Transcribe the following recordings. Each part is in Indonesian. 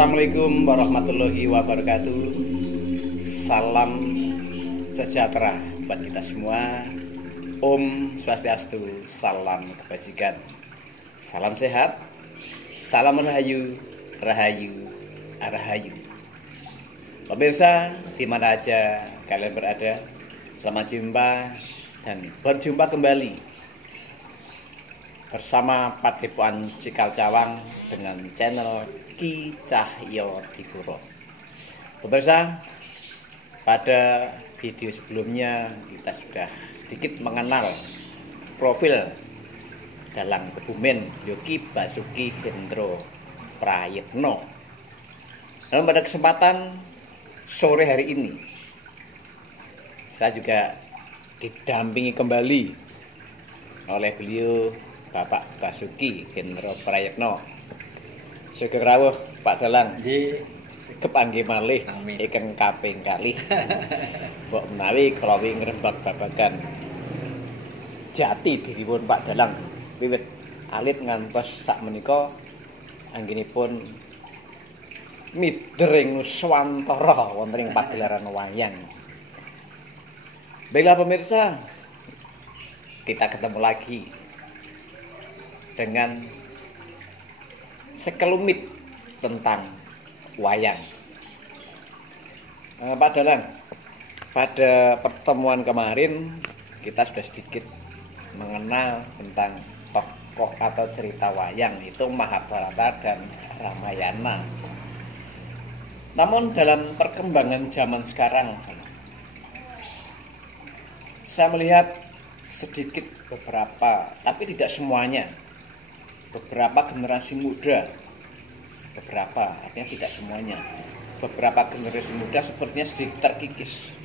Assalamualaikum warahmatullahi wabarakatuh. Salam sejahtera buat kita semua. Om Swastiastu, salam kebajikan, salam sehat, salam rahayu, rahayu, arahayu. Pemirsa, di mana aja kalian berada, selamat jumpa dan berjumpa kembali bersama Padepokan Cikal Cawang dengan channel Ki Cahyo Dipuro. Pemirsa, pada video sebelumnya kita sudah sedikit mengenal profil dalang Kebumen Yogi Basuki Hendro Prayitno. Dalam pada kesempatan sore hari ini, saya juga didampingi kembali oleh beliau Bapak Basuki Hendro Prayitno. Sugeng rawuh Pak Dalang. Nggih, Kepanggih malih ingkang kaping kalih. Mbok menawi kalawi ngrembak babagan jati diripun Pak Dalang wiwit alit ngantos sakmenika anggenipun midering swantara wonten ing pagelaran wayang. Baiklah pemirsa, kita ketemu lagi dengan sekelumit tentang wayang. Pak Dalang, pada pertemuan kemarin kita sudah sedikit mengenal tentang tokoh atau cerita wayang, itu Mahabharata dan Ramayana. Namun dalam perkembangan zaman sekarang, saya melihat sedikit beberapa, tapi tidak semuanya, beberapa generasi muda, beberapa, artinya tidak semuanya, beberapa generasi muda sepertinya sedikit terkikis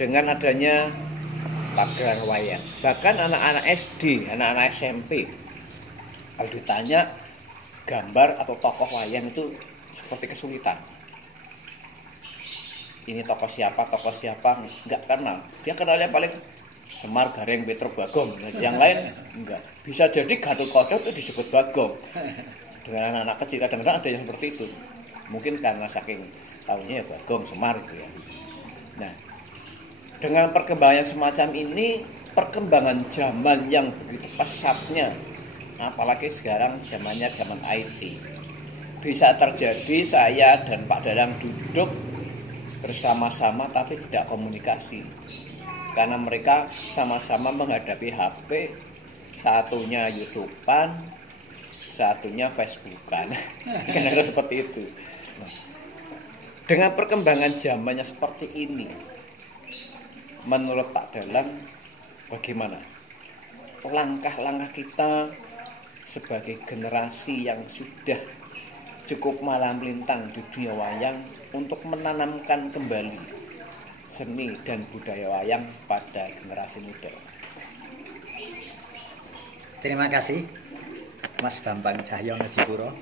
dengan adanya pagelaran wayang. Bahkan anak-anak SD, anak-anak SMP, kalau ditanya gambar atau tokoh wayang itu seperti kesulitan. Ini tokoh siapa, nggak kenal. Dia kenalnya paling Semar, Gareng, Petro, Bagong. Yang lain enggak. Bisa jadi Gatot-kaca itu disebut Bagong. Dengan anak-anak kecil kadang-kadang ada yang seperti itu. Mungkin karena saking tahunya ya Bagong, Semar gitu ya. Nah, dengan perkembangan semacam ini, perkembangan zaman yang begitu pesatnya, apalagi sekarang zamannya zaman IT, bisa terjadi saya dan Pak Dalang duduk bersama-sama tapi tidak komunikasi. Karena mereka sama-sama menghadapi HP, satunya YouTube-an, satunya Facebook-an. Karena seperti itu. Nah, dengan perkembangan zamannya seperti ini, menurut Pak Dalang bagaimana langkah-langkah kita sebagai generasi yang sudah cukup malam melintang di dunia wayang untuk menanamkan kembali seni dan budaya wayang pada generasi muda? terima kasih Mas Bambang Cahyono Dipuro.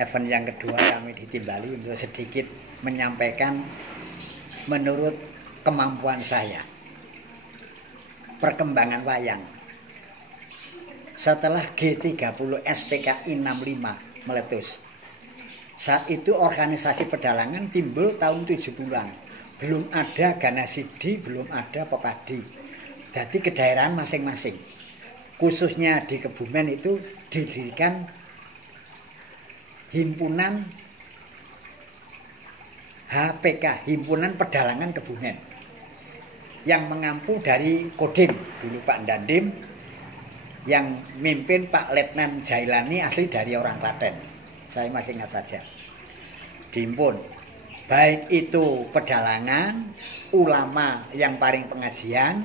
Event yang kedua kami ditimbali untuk sedikit menyampaikan menurut kemampuan saya perkembangan wayang setelah G30 SPKI 65 meletus. Saat itu organisasi pedalangan timbul tahun 70-an. Belum ada Ganasidi, belum ada Pepadi. Jadi kedaerahan masing-masing. Khususnya di Kebumen itu didirikan himpunan HPK, Himpunan Pedalangan Kebumen, yang mengampu dari Kodim, dulu Pak Dandim, yang mimpin Pak Letnan Jailani asli dari orang Klaten. Saya masih ingat saja. Dihimpun. Baik itu pedalangan, ulama yang paring pengajian,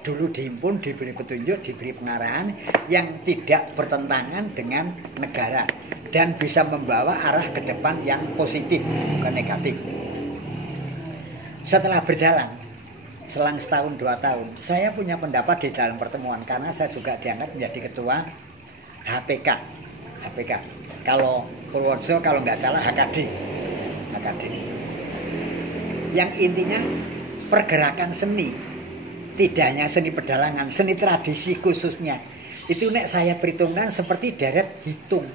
dulu dihimpun, diberi petunjuk, diberi pengarahan yang tidak bertentangan dengan negara dan bisa membawa arah ke depan yang positif, bukan negatif. Setelah berjalan, selang setahun 2 tahun, saya punya pendapat di dalam pertemuan karena saya juga diangkat menjadi ketua HPK. Kalau Purworejo kalau nggak salah HKD. Yang intinya pergerakan seni, tidak hanya seni pedalangan, seni tradisi khususnya, itu nek saya perhitungkan seperti deret hitung.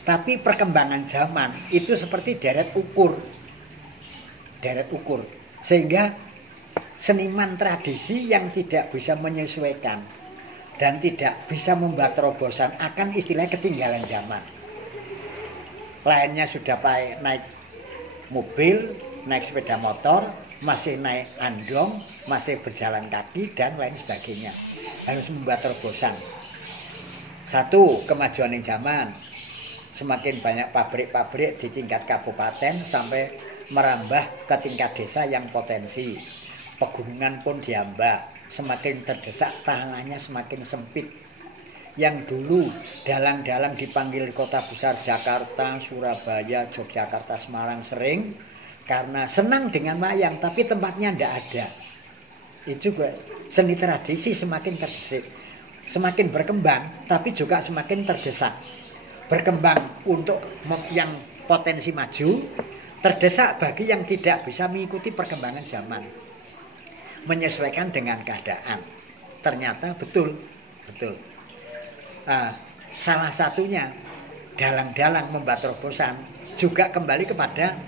Tapi perkembangan zaman itu seperti deret ukur, sehingga seniman tradisi yang tidak bisa menyesuaikan dan tidak bisa membuat terobosan akan istilahnya ketinggalan zaman. Lainnya sudah naik mobil, naik sepeda motor, masih naik andong, masih berjalan kaki dan lain sebagainya. Harus membuat terobosan. Satu, kemajuan zaman. Semakin banyak pabrik-pabrik di tingkat kabupaten sampai merambah ke tingkat desa yang potensi. Pegunungan pun diambah, semakin terdesak tangannya semakin sempit. Yang dulu dalang-dalang dipanggil kota besar Jakarta, Surabaya, Yogyakarta, Semarang sering karena senang dengan wayang, tapi tempatnya tidak ada. Itu juga seni tradisi semakin terdesak, semakin berkembang, tapi juga semakin terdesak. Berkembang untuk yang potensi maju, terdesak bagi yang tidak bisa mengikuti perkembangan zaman, menyesuaikan dengan keadaan. Ternyata betul. Salah satunya dalang-dalang membuat terobosan juga kembali kepada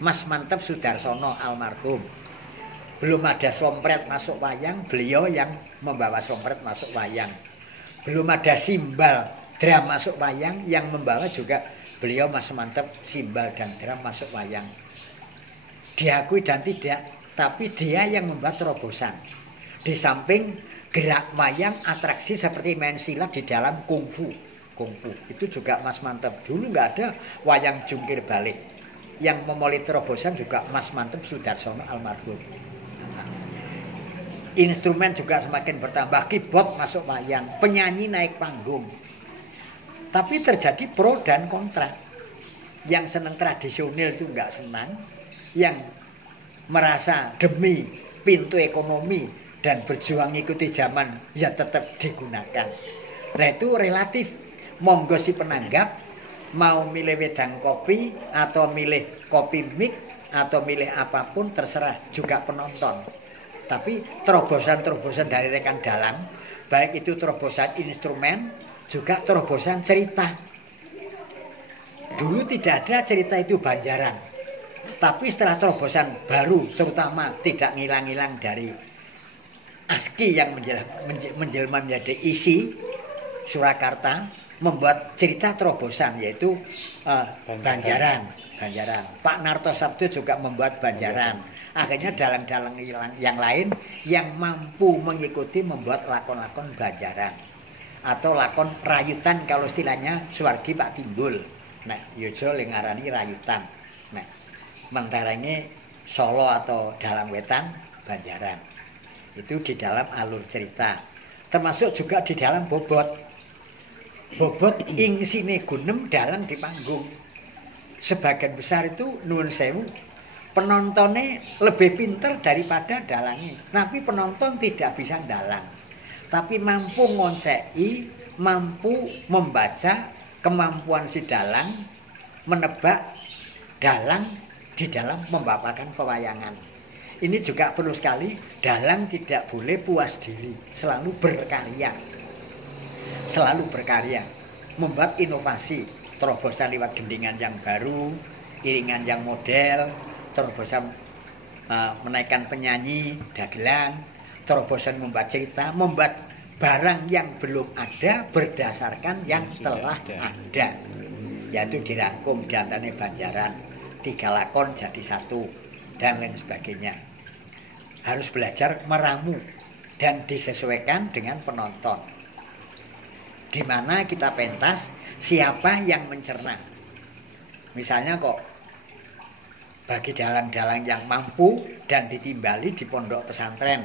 Mas Mantep Sudarsono almarhum. Belum ada sompret masuk wayang, beliau yang membawa sompret masuk wayang. Belum ada simbal drum masuk wayang, yang membawa juga beliau Mas Mantep simbal dan drum masuk wayang. Diakui dan tidak, tapi dia yang membuat terobosan. Di samping gerak wayang atraksi seperti main silat di dalam kungfu itu juga Mas Mantep. Dulu nggak ada wayang jungkir balik. Yang memulai terobosan juga Mas Mantep Sudarsono almarhum. Instrumen juga semakin bertambah, keyboard masuk wayang, penyanyi naik panggung. Tapi terjadi pro dan kontra. Yang senang tradisional itu nggak senang, yang merasa demi pintu ekonomi dan berjuang ikuti zaman ya tetap digunakan. Nah itu relatif. Monggo si penanggap mau milih wedang kopi atau milih kopi mik atau milih apapun terserah, juga penonton. Tapi terobosan-terobosan dari rekan dalang, baik itu terobosan instrumen juga terobosan cerita. Dulu tidak ada cerita itu Banjaran, tapi setelah terobosan baru, terutama tidak ngilang-ngilang dari ASCII yang menjelma menjadi isi Surakarta, membuat cerita terobosan yaitu Banjaran. Pak Narto Sabdo juga membuat Banjaran. Akhirnya dalang-dalang yang lain yang mampu mengikuti membuat lakon-lakon Banjaran atau lakon rayutan, kalau istilahnya Suwargi Pak Timbul. Nah, yojo lengarani rayutan. Nah, mentaranya Solo atau Dalang Wetan Banjaran. Itu di dalam alur cerita. Termasuk juga di dalam bobot ing sine gunem dalang di panggung. Sebagian besar itu nuwun sewu, penontonnya lebih pinter daripada dalangnya. Tapi penonton tidak bisa dalang, tapi mampu ngoncei, mampu membaca kemampuan si dalang, menebak dalang di dalam membawakan pewayangan. Ini juga perlu sekali, dalang tidak boleh puas diri, selalu berkarya, membuat inovasi, terobosan lewat gendingan yang baru, iringan yang model, terobosan menaikkan penyanyi, dagelan, terobosan membuat cerita, membuat barang yang belum ada berdasarkan yang telah ada, yaitu dirangkum di antaranya Banjaran, 3 lakon jadi 1 dan lain sebagainya. Harus belajar meramu dan disesuaikan dengan penonton. Di mana kita pentas siapa yang mencerna. Misalnya kok bagi dalang-dalang yang mampu dan ditimbali di pondok pesantren,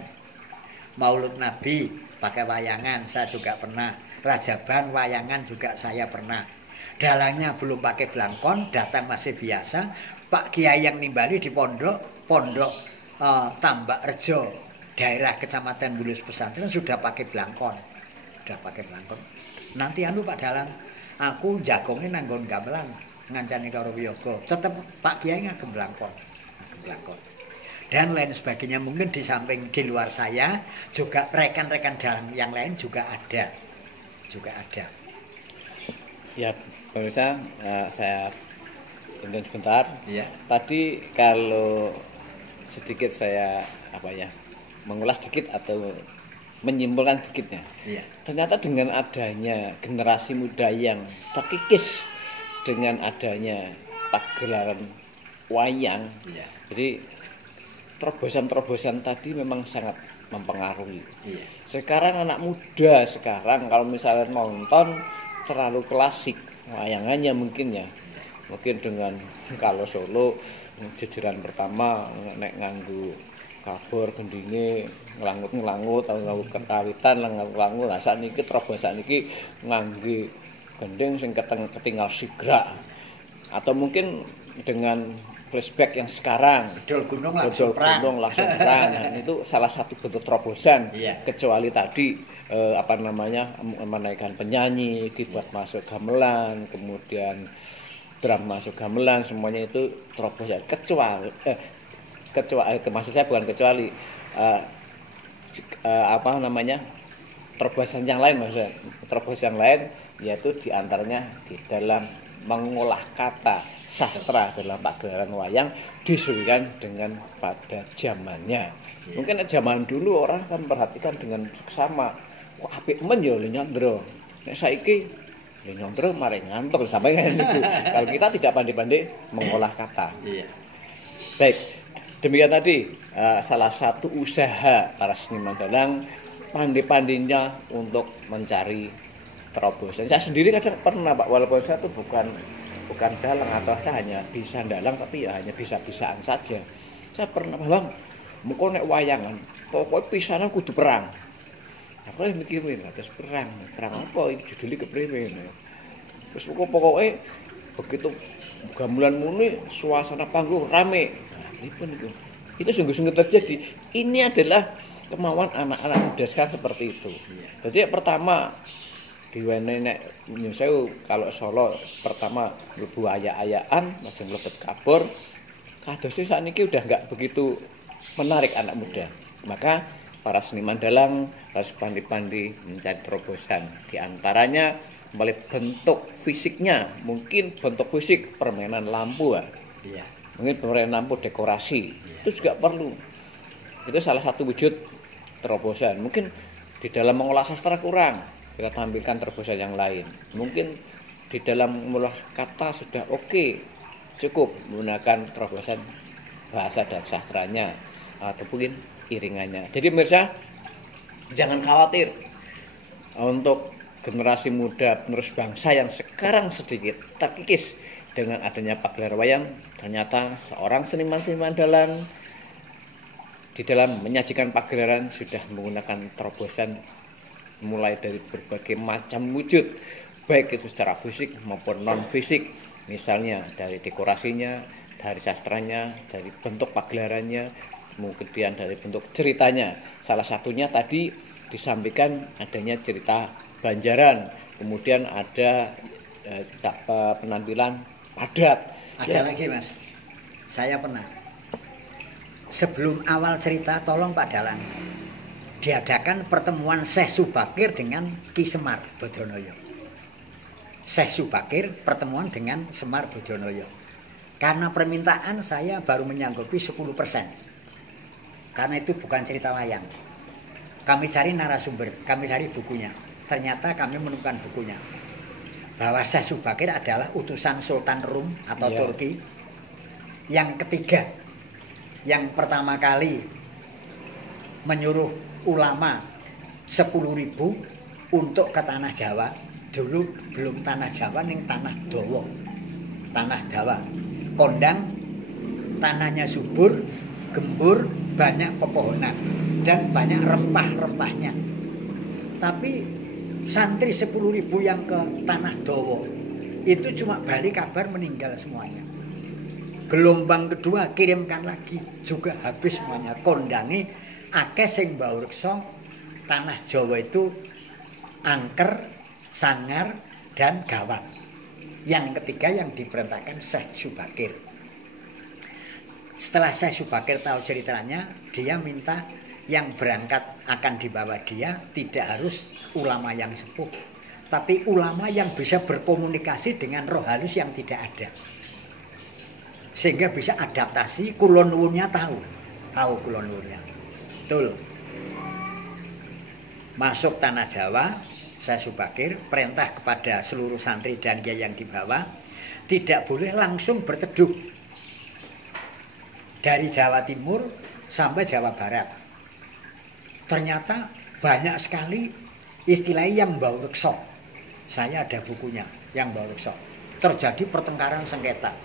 Maulud Nabi pakai wayangan saya juga pernah, Rajaban wayangan juga saya pernah. Dalangnya belum pakai blangkon, datang masih biasa. Pak Kiai yang nimbali di pondok Tambak Rejo, daerah Kecamatan Bulus Pesantren sudah pakai blangkon. Nanti Pak Dalang, aku jagongnya nanggon gamelan ngancani karo wiyaga. Tetep Pak Kiai ngagem blangkon. Dan lain sebagainya. Mungkin di samping di luar saya juga rekan-rekan dalang yang lain juga ada. Ya, Pemirsa, saya tonton sebentar. Iya. Tadi kalau sedikit saya mengulas sedikit atau menyimpulkan sedikitnya. Iya. Ternyata dengan adanya generasi muda yang terkikis dengan adanya pagelaran wayang, Iya. jadi terobosan-terobosan tadi memang sangat mempengaruhi. Iya. Sekarang anak muda sekarang kalau misalnya nonton terlalu klasik wayangannya mungkin ya. Mungkin dengan kalau Solo jejeran pertama nek nganggo kabur gendinge nglangut-nglangut atau nganggo kekawitan nglangut-nglangut. Lah sakniki terobosan iki ngangge gending sing ketinggal sigrak. Atau mungkin dengan flashback yang sekarang Bedol gunung langsung perang. Nah, itu salah satu bentuk terobosan. Iya. Kecuali tadi menaikkan penyanyi, dibuat masuk gamelan, kemudian drum masuk gamelan, semuanya itu terobosan. Kecuali maksud saya bukan kecuali terobosan yang lain, maksudnya terobosan yang lain yaitu diantaranya di dalam mengolah kata sastra dalam pagelaran wayang disesuaikan dengan pada zamannya. Yeah. Mungkin zaman dulu orang akan perhatikan dengan seksama, kok apik men ya Lenyandra. Nek saiki Lenyandra mari ngantuk sampai kan niku. Kalau kita tidak pandai-pandai mengolah kata. Iya. Baik. Demikian tadi salah satu usaha para seniman dalang pandai-pandainya untuk mencari terobosan. Saya sendiri kadang pernah Pak, walaupun saya itu bukan dalang atau hanya bisa dalang tapi ya hanya bisa-bisaan saja. Saya pernah Bang, muko nek wayangan, pokoknya pisanan kudu perang. Aku mikirin terus perang apa iki judulnya kepriwe. Terus pokoknya begitu gamelan muni suasana panggung rame. Itu sungguh-sungguh terjadi. Ini adalah kemauan anak-anak muda sekarang seperti itu. Jadi pertama diwenehi nek nyusewu kalau Solo pertama mlebu ayak-ayakan lajeng mlebet kabur. Kadose sakniki udah enggak begitu menarik anak muda. Maka para seniman dalang harus pandai-pandai mencari terobosan. Di antaranya mulai bentuk fisiknya, mungkin bentuk fisik permainan lampu ya. Iya. Mungkin permainan lampu dekorasi. Itu juga perlu. Itu salah satu wujud terobosan. Mungkin di dalam mengolah sastra kurang, kita tampilkan terobosan yang lain. Mungkin di dalam mengolah kata sudah oke, cukup menggunakan terobosan bahasa dan sastranya atau mungkin iringannya. Jadi pemirsa, jangan khawatir untuk generasi muda penerus bangsa yang sekarang sedikit terkikis dengan adanya pagelaran wayang. Ternyata seorang seniman-seniman dalang di dalam menyajikan pagelaran sudah menggunakan terobosan mulai dari berbagai macam wujud, baik itu secara fisik maupun non fisik, misalnya dari dekorasinya, dari sastranya, dari bentuk pagelarannya, kemudian dari bentuk ceritanya. Salah satunya tadi disampaikan adanya cerita Banjaran, kemudian ada penampilan padat. Ada lagi Mas, saya pernah sebelum awal cerita tolong Pak Dalang diadakan pertemuan Syekh Subakir dengan Ki Semar Badranaya. Syekh Subakir pertemuan dengan Semar Badranaya. Karena permintaan saya baru menyanggupi 10%. Karena itu bukan cerita wayang. Kami cari narasumber, kami cari bukunya. Ternyata kami menemukan bukunya. Bahwa Syekh Subakir adalah utusan Sultan Rum atau Turki. Yang ketiga, yang pertama kali menyuruh ulama 10.000 untuk ke tanah Jawa. Dulu belum tanah Jawa, ning tanah Dawa. Tanah Dawa. Kondang, tanahnya subur, gembur, banyak pepohonan dan banyak rempah-rempahnya. Tapi santri 10.000 yang ke tanah Dawa itu cuma balik kabar meninggal semuanya. Gelombang kedua kirimkan lagi juga habis semuanya. Kondangi akeh sing mbawreksa tanah Jawa itu angker, sangar dan gawat. Yang ketiga yang diperintahkan Syekh Subakir. Setelah Syekh Subakir tahu ceritanya, dia minta yang berangkat akan dibawa dia tidak harus ulama yang sepuh, tapi ulama yang bisa berkomunikasi dengan roh halus yang tidak ada. Sehingga bisa adaptasi, kula nuwunnya tahu kula nuwunnya. Betul. Masuk tanah Jawa, saya Subakir perintah kepada seluruh santri dan kiai yang di bawah tidak boleh langsung berteduh dari Jawa Timur sampai Jawa Barat. Ternyata banyak sekali istilah yang bau reksa. Saya ada bukunya yang bau reksa. Terjadi pertengkaran sengketa,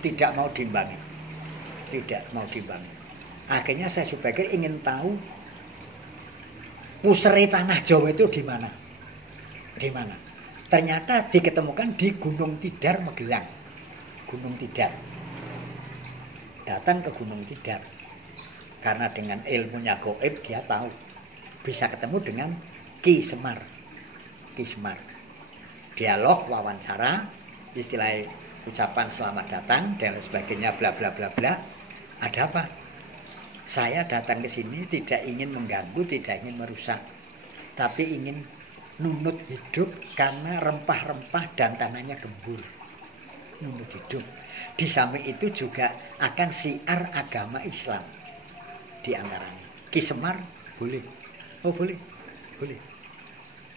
tidak mau diimbangi, Akhirnya saya Subakir ingin tahu pusere tanah Jawa itu di mana. Ternyata diketemukan di Gunung Tidar, Magelang. Gunung Tidar. Datang ke Gunung Tidar. Karena dengan ilmunya gaib dia tahu. Bisa ketemu dengan Ki Semar. Dialog, wawancara, istilah ucapan selamat datang dan sebagainya bla bla bla bla. Ada apa? Saya datang ke sini tidak ingin mengganggu, tidak ingin merusak, tapi ingin nunut hidup karena rempah-rempah dan tanahnya gembur. Nunut hidup. Di samping itu juga akan siar agama Islam di antaranya. Ki Semar boleh. Oh boleh.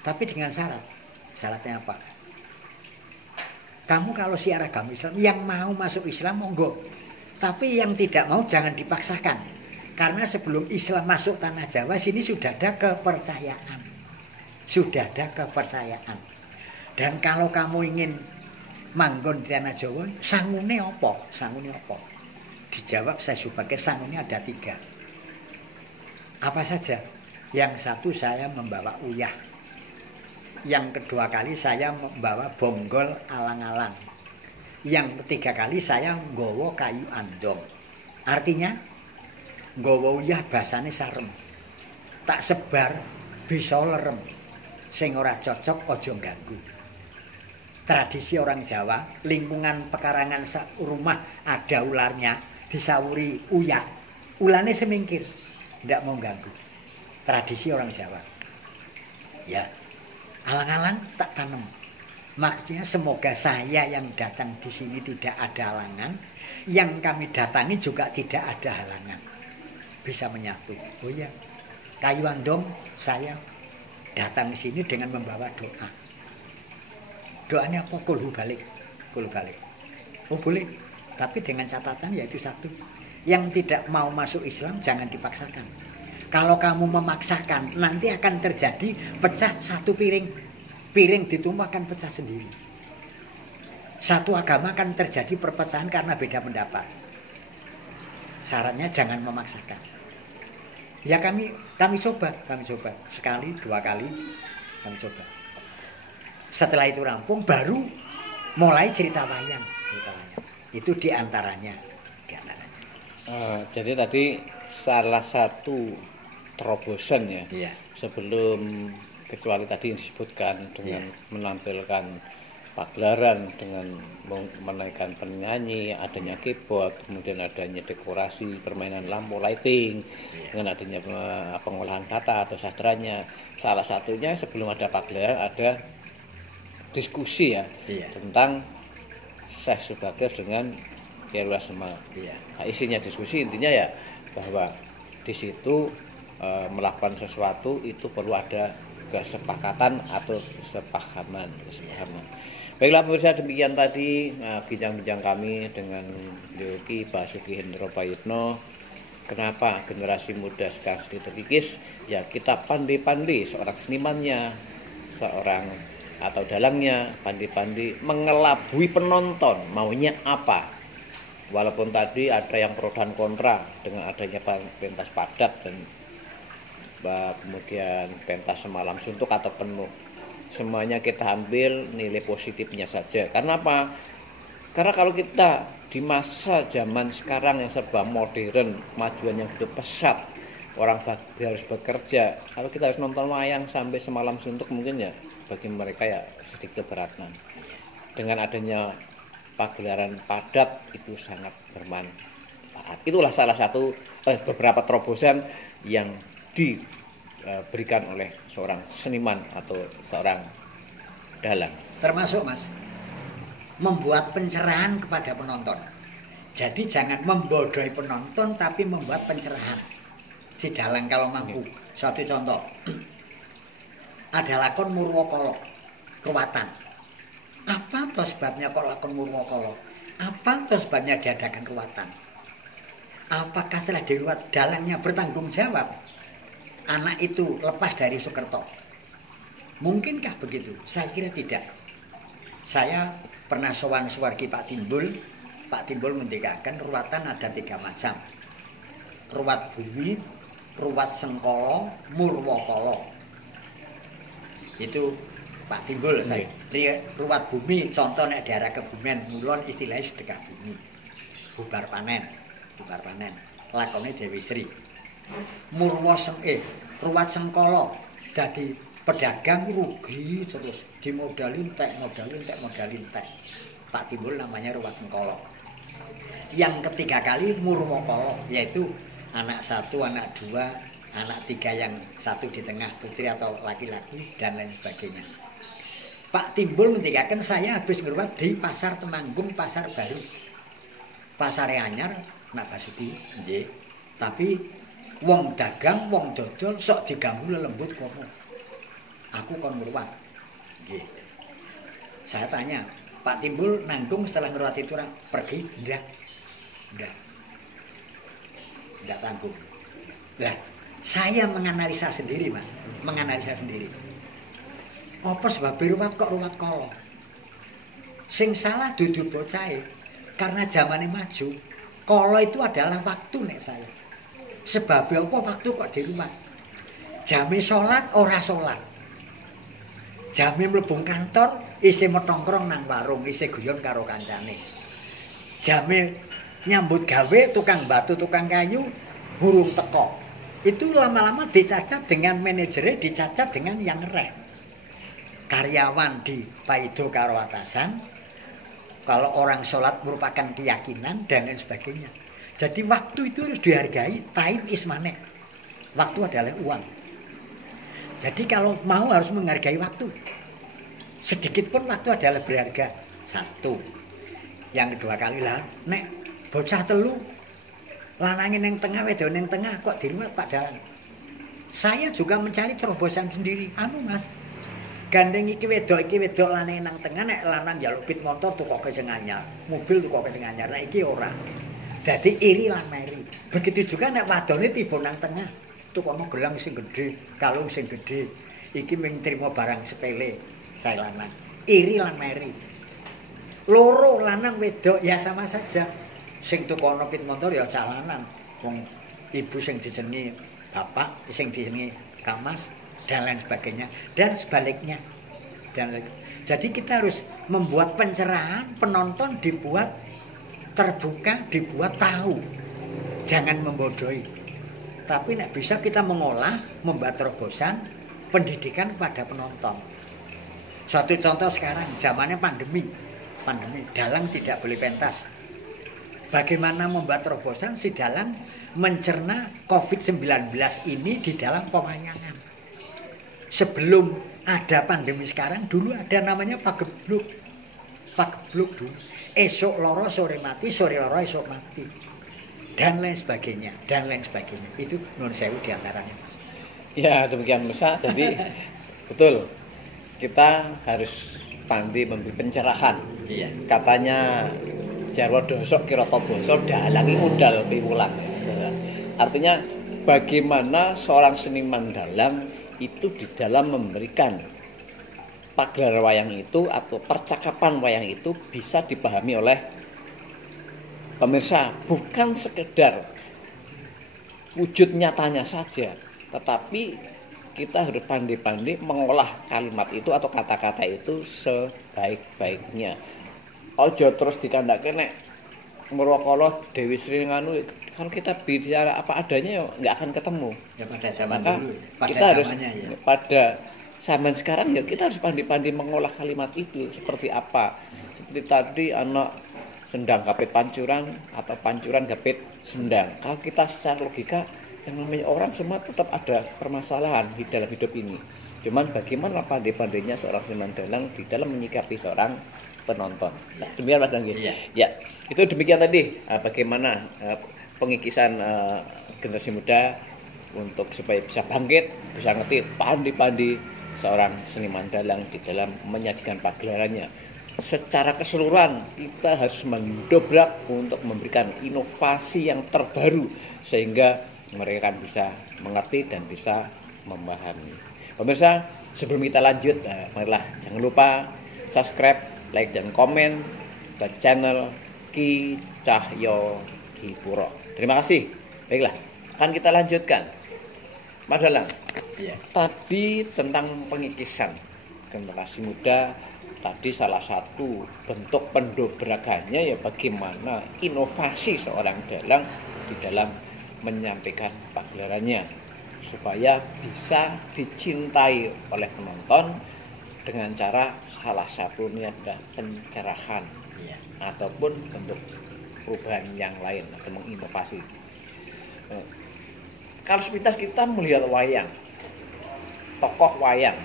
Tapi dengan syarat. Syaratnya apa? Kamu kalau siar agama Islam, yang mau masuk Islam monggo. Tapi yang tidak mau jangan dipaksakan. Karena sebelum Islam masuk tanah Jawa, sini sudah ada kepercayaan. Dan kalau kamu ingin manggon di tanah Jawa, sangune apa? Dijawab saya Subakir, sangune ada 3. Apa saja? Yang satu saya membawa uyah. Yang kedua kali saya membawa bonggol alang-alang. Yang ketiga kali saya nggawa kayu andong. Artinya nggawa uyah basane sarem. Tak sebar bisa lerem. Sing ora cocok aja ganggu. Tradisi orang Jawa, lingkungan pekarangan rumah ada ularnya, disawuri uyah. Ulane semingkir, ndak mau ganggu. Tradisi orang Jawa. Ya. Alang-alang tak tanam. Maksudnya semoga saya yang datang di sini tidak ada halangan, yang kami datangi juga tidak ada halangan. Bisa menyatu. Oh ya, kayu andong saya datang di sini dengan membawa doa. Doanya apa? Kulhu balik. Oh boleh, tapi dengan catatan yaitu satu. Yang tidak mau masuk Islam jangan dipaksakan. Kalau kamu memaksakan, nanti akan terjadi pecah satu piring. Piring ditumpah akan pecah sendiri. Satu agama akan terjadi perpecahan karena beda pendapat. Syaratnya jangan memaksakan. Ya kami coba. Sekali, 2 kali kami coba. Setelah itu rampung, baru mulai cerita wayang. Itu diantaranya. Jadi tadi salah satu terobosan ya. Iya. Sebelum kecuali tadi yang disebutkan dengan menampilkan pagelaran, dengan menaikkan penyanyi, adanya keyboard, kemudian adanya dekorasi, permainan lampu, lighting, dengan adanya pengolahan kata atau sastranya. Salah satunya sebelum ada pagelaran ada diskusi ya tentang Syekh Subakir dengan Kiai Lasema. Nah, isinya diskusi intinya ya bahwa di situ melakukan sesuatu itu perlu ada kesepakatan atau kesepahaman. Baiklah pemirsa, demikian tadi bincang-bincang kami dengan Ki Basuki Hendro Prayitno. Kenapa generasi muda sekarang sedikit terkikis? Ya kita pandai-pandai, seorang senimannya, seorang atau dalangnya pandai-pandai mengelabui penonton maunya apa. Walaupun tadi ada yang pro dan kontra dengan adanya pentas padat dan kemudian pentas semalam suntuk atau penuh, semuanya kita ambil nilai positifnya saja. Karena apa? Karena kalau kita di masa zaman sekarang yang serba modern, kemajuan yang begitu pesat, orang harus bekerja, kalau kita harus nonton wayang sampai semalam suntuk mungkin ya bagi mereka ya sedikit keberatan. Dengan adanya pagelaran padat itu sangat bermanfaat. Itulah salah satu beberapa terobosan yang diberikan oleh seorang seniman atau seorang dalang. Termasuk Mas, membuat pencerahan kepada penonton. Jadi jangan membodohi penonton tapi membuat pencerahan. Si dalang kalau mampu. Suatu contoh. Ada lakon Murwakala, ruwatan. Apa toh sebabnya kok lakon Murwakala? Apa toh sebabnya diadakan ruwatan? Apakah setelah diruat dalangnya bertanggung jawab? Anak itu lepas dari Soekerto. Mungkinkah begitu? Saya kira tidak. Saya pernah sowan suwargi Pak Timbul. Pak Timbul mendekakan ruwatan ada 3 macam. Ruwat bumi, ruwat sengkala, murwakala. Itu Pak Timbul saya. Ruwat bumi contohnya daerah Kebumen, mulon istilahnya sedekah bumi. Bubar panen. Lakone Dewi Sri. Ruwat sengkala dadi pedagang rugi terus dimodalin tek. Pak Timbul namanya ruwat sengkala. Yang ketiga kali murwakala, yaitu anak 1, anak 2, anak 3 yang 1 di tengah, putri atau laki-laki dan lain sebagainya. Pak Timbul mendikakan saya habis ngeruat di Pasar Temanggung, Pasar Baru. Pasar Anyar, nak Basuki, nggih. Tapi wong dagang, wong dodol sok diganggu lelembut kono. Aku kon ngruwat. Nggih. Saya tanya, Pak Timbul nanggung setelah ngeruat itu pergi? Enggak. Enggak tanggung. Lah, saya menganalisa sendiri, Mas. Apa sebab ruwat kok ruwat kala? Sing salah dudu bocahe. Karena zamannya maju, kala itu adalah waktu nek saya. Sebab apa waktu kok di rumah? Jame salat ora salat. Jame mlebu kantor isih metongkrong nang warung, isih guyon karo kancane. Jame nyambut gawe tukang batu, tukang kayu burung teko. Itu lama-lama dicacat dengan manajernya, dicacat dengan yang ngereh. Karyawan di paido karo atasan. Kalau orang sholat merupakan keyakinan dan lain sebagainya. Jadi waktu itu harus dihargai. Time is money. Waktu adalah uang. Jadi kalau mau harus menghargai waktu. Sedikit pun waktu adalah berharga. 1. Yang kedua kali lah, nek bocah telu lanangin yang tengah, wedon yang tengah kok di rumah Pak Dalang. Saya juga mencari terobosan sendiri. Mas. Gandeng iki wedok lanang nang tengah, nek lanang njaluk pit motor tukoke sing anyar, mobil tukoke sing anyar. Nek iki ora. Dadi iri lan meri. Begitu juga nek wadone tiba nang tengah, tukono gelang sing gedhe, kalung sing gedhe. Iki mung trimo barang sepele, saya lanang. Iri lan meri. Loro lanang wedok ya sama saja. Sing tukono pit motor ya cah lanang. Wong ibu sing dijenengi bapak, sing dijenengi kamas dan lain sebagainya, dan sebaliknya. Jadi kita harus membuat pencerahan, penonton dibuat terbuka, dibuat tahu, jangan membodohi. Tapi nek bisa kita mengolah, membuat terobosan pendidikan kepada penonton. Suatu contoh sekarang zamannya pandemi, dalang tidak boleh pentas. Bagaimana membuat terobosan si dalang mencerna COVID-19 ini di dalam pewayangan. Sebelum ada pandemi sekarang, dulu ada namanya pagebluk. Pagebluk dulu. Esok loro sore mati, sore loro esok mati. Dan lain sebagainya. Itu nun sewu diantaranya, Mas. Ya, demikian Musa. Jadi betul. Kita harus pandai memberi pencerahan. Iya. Katanya Jarwo dosok kirata basa dalangi udal piwulan. Artinya bagaimana seorang seniman dalang itu di dalam memberikan pagelaran wayang itu atau percakapan wayang itu bisa dipahami oleh pemirsa, bukan sekedar wujud nyatanya saja, tetapi kita harus pandai-pandai mengolah kalimat itu atau kata-kata itu sebaik-baiknya. Ojo terus dikandake nek Murwakala Dewi Sri nganu, kalau kita bicara apa adanya ya nggak akan ketemu. Ya pada zaman maka dulu, pada kita harus ya. Pada zaman sekarang ya kita harus pandai-pandai mengolah kalimat itu seperti apa. Seperti tadi anak sendang kapit pancuran atau pancuran kapit sendang. Kalau kita secara logika yang namanya orang semua tetap ada permasalahan di dalam hidup ini. Cuman bagaimana pandai-pandainya seorang seniman dalang di dalam menyikapi seorang penonton. Nah, demikian Mas Danggi. Iya. Ya, itu demikian tadi bagaimana pengikisan generasi muda untuk supaya bisa bangkit, bisa ngerti pandi-pandi seorang seniman dalang di dalam menyajikan pagelarannya. Secara keseluruhan kita harus mendobrak untuk memberikan inovasi yang terbaru sehingga mereka kan bisa mengerti dan bisa memahami. Pemirsa, sebelum kita lanjut, marilah jangan lupa subscribe, like dan komen ke channel Ki Cahyo Dipuro. Terima kasih. Baiklah, akan kita lanjutkan. Mas Dalang, Iya. tadi tentang pengikisan generasi muda, tadi salah satu bentuk pendobrakannya ya bagaimana inovasi seorang dalang di dalam menyampaikan pagelarannya supaya bisa dicintai oleh penonton dengan cara salah satunya adalah pencerahan Iya. ataupun bentuk perubahan yang lain atau menginovasi. Kalau sepintas kita melihat wayang, tokoh wayang,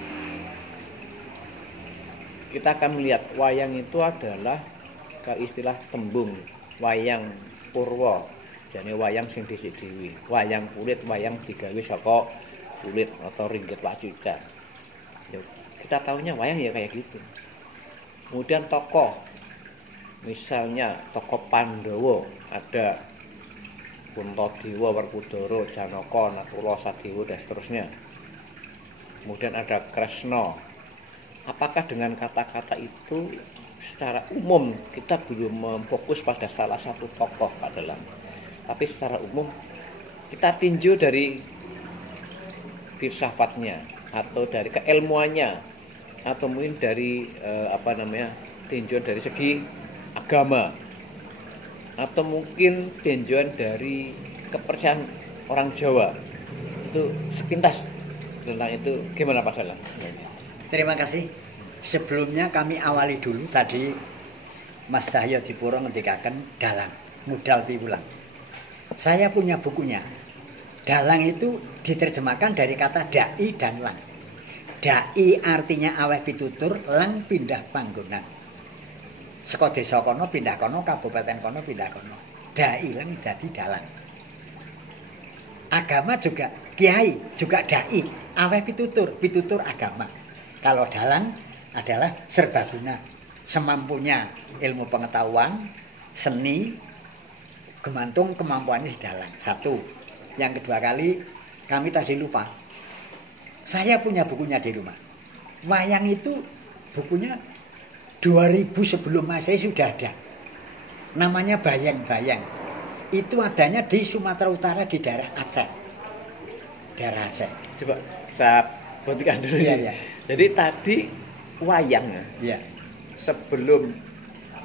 kita akan melihat wayang itu adalah ke istilah tembung wayang purwa. Jadi wayang sing dhisik dhewe, wayang kulit, wayang digawe saka kulit atau ringgit wacuca. Ya, kita tahunya wayang ya kayak gitu. Kemudian tokoh, misalnya tokoh Pandhawa, ada Puntadewa, Werkudara, Janaka, Nakula, Sadewa dan seterusnya. Kemudian ada Kresna. Apakah dengan kata-kata itu secara umum kita belum memfokus pada salah satu tokoh Pak Dalang, tapi secara umum kita tinjau dari filsafatnya atau dari keilmuannya atau mungkin dari tinjauan dari segi agama atau mungkin tinjauan dari kepercayaan orang Jawa. Itu sepintas tentang itu gimana Pak Dalang? Terima kasih. Sebelumnya kami awali dulu tadi Mas Cahyo Dipuro ngendikaken dalang, modal piwulang. Saya punya bukunya. Dalang itu diterjemahkan dari kata dai dan lang. Dai artinya aweh pitutur, lang pindah panggonan. Saka desa kono pindah kono, kabupaten kono pindah kono. Dai lang jadi dalang. Agama juga kiai, juga dai, aweh pitutur agama. Kalau dalang adalah serbaguna, semampunya ilmu pengetahuan, seni, gemantung kemampuannya si dalang. Satu. Yang kedua kali kami tadi lupa. Saya punya bukunya di rumah. Wayang itu bukunya 2000 sebelum Masehi sudah ada. Namanya Bayang-Bayang. Itu adanya di Sumatera Utara di daerah Aceh. Daerah Aceh. Coba saya buktikan dulu Iya, ya. iya. Jadi tadi wayang Iya. sebelum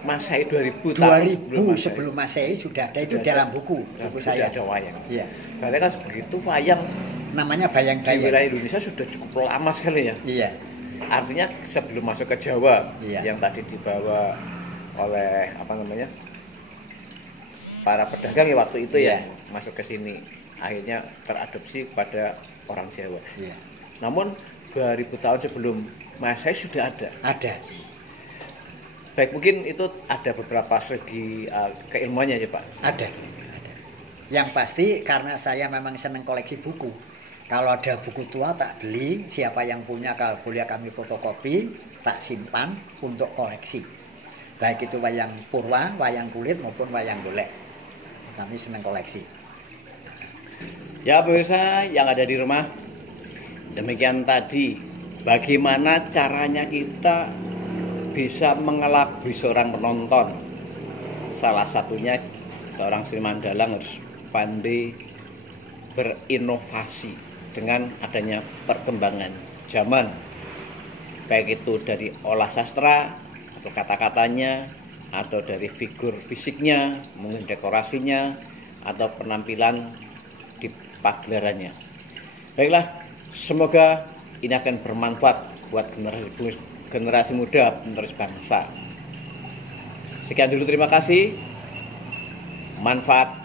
Masehi 2000 2000 sebelum Masehi sudah ada itu Sudah dalam ada. buku sudah saya. ada wayang. Iya. Berarti kan begitu wayang Namanya di Bayang-Bayang. wilayah Indonesia sudah cukup lama sekali ya. Iya. Artinya sebelum masuk ke Jawa Iya. yang tadi dibawa oleh para pedagang ya waktu itu Iya. ya masuk ke sini akhirnya teradopsi pada orang Jawa. Iya. Namun 2000 tahun sebelum Masehi sudah ada. Ada. Baik, mungkin itu ada beberapa segi keilmuannya ya Pak. Ada. Yang pasti karena saya memang senang koleksi buku. Kalau ada buku tua tak beli, siapa yang punya kalau boleh kami fotokopi, tak simpan untuk koleksi. Baik itu wayang purwa, wayang kulit maupun wayang golek. Kami senang koleksi. Ya pemirsa yang ada di rumah, demikian tadi bagaimana caranya kita bisa mengelabui seorang penonton. Salah satunya seorang seniman dalang harus pandai berinovasi dengan adanya perkembangan zaman, baik itu dari olah sastra atau kata-katanya atau dari figur fisiknya, mungkin dekorasinya atau penampilan di pagelarannya. Baiklah, semoga ini akan bermanfaat buat generasi muda penerus bangsa. Sekian dulu, terima kasih. Manfaat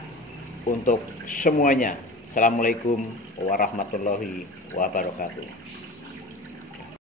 untuk semuanya. Assalamualaikum warahmatullahi wabarakatuh.